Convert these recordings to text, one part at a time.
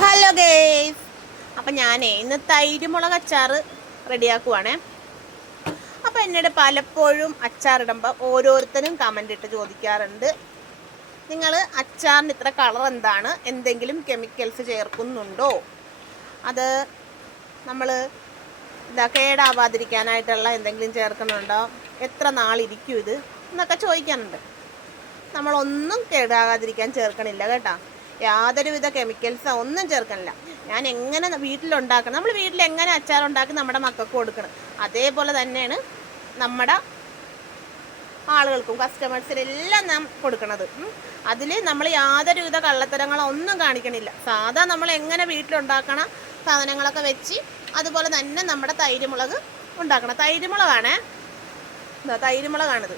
Hello guys, അപ്പം ഞാനേ ഇന്ന് തൈര് മുളക് അച്ചാർ റെഡിയാക്കുവാണേ. അപ്പം എന്നോട് പലപ്പോഴും അച്ചാറിടുമ്പോൾ ഓരോരുത്തരും കമൻ്റ് ഇട്ട് ചോദിക്കാറുണ്ട്, നിങ്ങൾ അച്ചാറിന് ഇത്ര കളർ എന്താണ്, എന്തെങ്കിലും കെമിക്കൽസ് ചേർക്കുന്നുണ്ടോ, അത് നമ്മൾ കേടാവാതിരിക്കാനായിട്ടുള്ള എന്തെങ്കിലും ചേർക്കുന്നുണ്ടോ, എത്ര നാളിരിക്കും ഇത് എന്നൊക്കെ ചോദിക്കാനുണ്ട്. നമ്മളൊന്നും കേടാകാതിരിക്കാൻ ചേർക്കണില്ല കേട്ടോ. യാതൊരുവിധ കെമിക്കൽസോ ഒന്നും ചേർക്കണില്ല. ഞാൻ എങ്ങനെ വീട്ടിലുണ്ടാക്കണം, നമ്മൾ വീട്ടിൽ എങ്ങനെ അച്ചാർ ഉണ്ടാക്കി നമ്മുടെ മക്കൾക്ക് കൊടുക്കണം, അതേപോലെ തന്നെയാണ് നമ്മുടെ ആളുകൾക്കും കസ്റ്റമേഴ്സിനെല്ലാം നാം കൊടുക്കണത്. അതിൽ നമ്മൾ യാതൊരുവിധ കള്ളത്തരങ്ങളോ ഒന്നും കാണിക്കണില്ല. സാധാ നമ്മൾ എങ്ങനെ വീട്ടിലുണ്ടാക്കണ സാധനങ്ങളൊക്കെ വെച്ച് അതുപോലെ തന്നെ നമ്മുടെ തൈര് മുളക് ഉണ്ടാക്കണം. തൈര് മുളകാണേ, തൈര് മുളകാണിത്.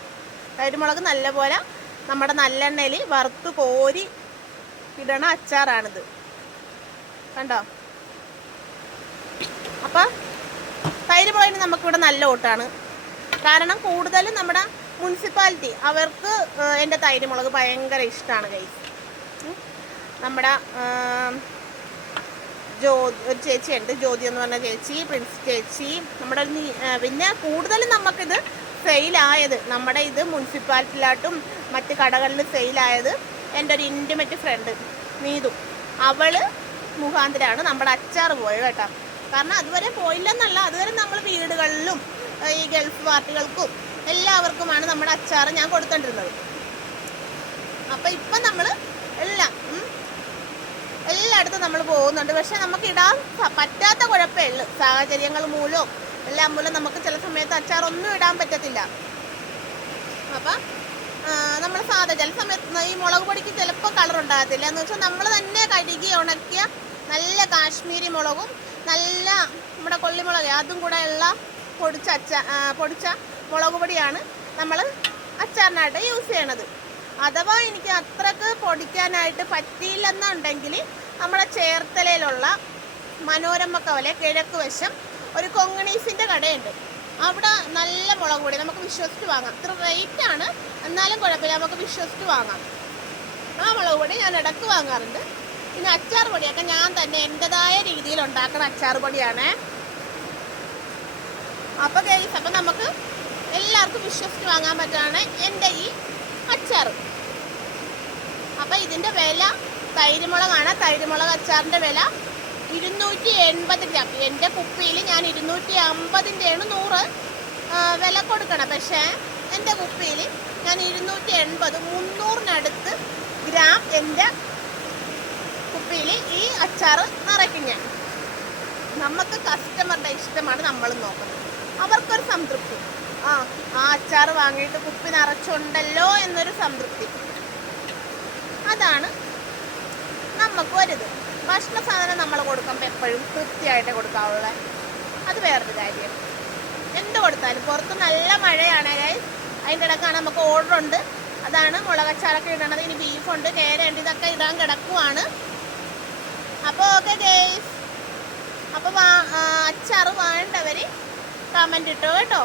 തൈര് മുളക് നല്ലപോലെ നമ്മുടെ നല്ലെണ്ണയിൽ വറുത്ത് കോരി ഇടണ അച്ചാറാണിത്, കണ്ടോ. അപ്പം തൈര് മുളകിന് നമുക്കിവിടെ നല്ല ഓട്ടാണ്. കാരണം കൂടുതലും നമ്മുടെ മുനിസിപ്പാലിറ്റി അവർക്ക് എൻ്റെ തൈര് മുളക് ഭയങ്കര ഇഷ്ടമാണ് ഗൈസ്. നമ്മുടെ ഒരു ചേച്ചിയുണ്ട്, ജ്യോതി എന്ന് പറഞ്ഞ ചേച്ചി, പ്രിൻസ് ചേച്ചി, നമ്മുടെ പിന്നെ കൂടുതലും നമുക്കിത് സെയിലായത്, നമ്മുടെ ഇത് മുനിസിപ്പാലിറ്റിയിലായിട്ടും മറ്റ് കടകളിൽ സെയിലായത് എൻ്റെ ഒരു ഇൻറ്റിമേറ്റ് ഫ്രണ്ട് നീതു, അവൾ മുഖാന്തരമാണ് നമ്മുടെ അച്ചാർ പോയത് കേട്ടോ. കാരണം അതുവരെ പോയില്ലെന്നല്ല, അതുവരെ നമ്മൾ വീടുകളിലും ഈ ഗൾഫ് പാർട്ടികൾക്കും എല്ലാവർക്കുമാണ് നമ്മുടെ അച്ചാർ ഞാൻ കൊടുത്തോണ്ടിരുന്നത്. അപ്പം ഇപ്പം നമ്മൾ എല്ലായിടത്തും നമ്മൾ പോകുന്നുണ്ട്. പക്ഷെ നമുക്ക് ഇടാൻ പറ്റാത്ത കുഴപ്പമേ ഉള്ളൂ, സാഹചര്യങ്ങൾ മൂലവും എല്ലാം മൂലം നമുക്ക് ചില സമയത്ത് അച്ചാറൊന്നും ഇടാൻ പറ്റത്തില്ല. അപ്പം നമ്മൾ ചില സമയത്ത് ഈ മുളക് പൊടിക്ക് ചിലപ്പോൾ കളർ ഉണ്ടാകത്തില്ല. എന്ന് വെച്ചാൽ നമ്മൾ തന്നെ കഴുകി ഉണക്കിയ നല്ല കാശ്മീരി മുളകും നല്ല നമ്മുടെ കൊള്ളിമുളക് അതും കൂടെ ഉള്ള പൊടിച്ച മുളക് പൊടിയാണ് നമ്മൾ അച്ചാറിനായിട്ട് യൂസ് ചെയ്യണത്. അഥവാ എനിക്ക് അത്രക്ക് പൊടിക്കാനായിട്ട് പറ്റിയില്ലെന്നുണ്ടെങ്കിൽ നമ്മുടെ ചേർത്തലയിലുള്ള മനോരമ കവല കിഴക്ക് വശം ഒരു കൊങ്ങണീസിൻ്റെ കടയുണ്ട്. അവിടെ നല്ല മുളക് പൊടി നമുക്ക് വിശ്വസിച്ച് വാങ്ങാം. ഇത്ര റേറ്റാണ്, എന്നാലും കുഴപ്പമില്ല, നമുക്ക് വിശ്വസിച്ച് വാങ്ങാം. ആ മുളക് പൊടി ഞാൻ ഇടയ്ക്ക് വാങ്ങാറുണ്ട്. പിന്നെ അച്ചാർ പൊടിയൊക്കെ ഞാൻ തന്നെ എൻ്റെതായ രീതിയിൽ ഉണ്ടാക്കുന്ന അച്ചാർ പൊടിയാണ്. അപ്പോൾ ഗൈസ്, അപ്പം നമുക്ക് എല്ലാവർക്കും വിശ്വസിച്ച് വാങ്ങാൻ പറ്റുകയാണ് എൻ്റെ ഈ അച്ചാർ. അപ്പം ഇതിൻ്റെ വില തൈരുമുളകാണ്. തൈരുമുളക് അച്ചാറിൻ്റെ വില 280 ഗ്രാം. എൻ്റെ കുപ്പിയിൽ ഞാൻ 250-ൻ്റെയാണ് 100 വില കൊടുക്കണം. പക്ഷേ എൻ്റെ കുപ്പിയിൽ ഞാൻ 280, 300-നടുത്ത് ഗ്രാം എൻ്റെ കുപ്പിയിൽ ഈ അച്ചാർ നിറയ്ക്കും ഞാൻ. നമുക്ക് കസ്റ്റമറുടെ ഇഷ്ടമാണ് നമ്മൾ നോക്കുന്നത്, അവർക്കൊരു സംതൃപ്തി. ആ അച്ചാർ വാങ്ങിയിട്ട് കുപ്പി നിറച്ചുണ്ടല്ലോ എന്നൊരു സംതൃപ്തി, അതാണ് നമുക്ക് വരുത്. ഭക്ഷണ സാധനം നമ്മൾ കൊടുക്കുമ്പോൾ എപ്പോഴും കൃത്യമായിട്ട് കൊടുക്കാവുള്ള, അത് വേറൊരു കാര്യം. എന്ത് കൊടുത്താലും പുറത്ത് നല്ല മഴയാണ് ഗൈസ്, അതിൻ്റെ ഇടയ്ക്കാണ് നമുക്ക് ഓർഡറുണ്ട്. അതാണ് മുളകച്ചാറൊക്കെ ഇടണത്. ഇനി ബീഫുണ്ട്, കേരയുണ്ട്, ഇതൊക്കെ ഇടാൻ കിടക്കുവാണ്. അപ്പോൾ ഓക്കെ ഗൈസ്, അപ്പോൾ അച്ചാർ വേണ്ടവർ കമൻ്റ് ഇട്ടോ കേട്ടോ.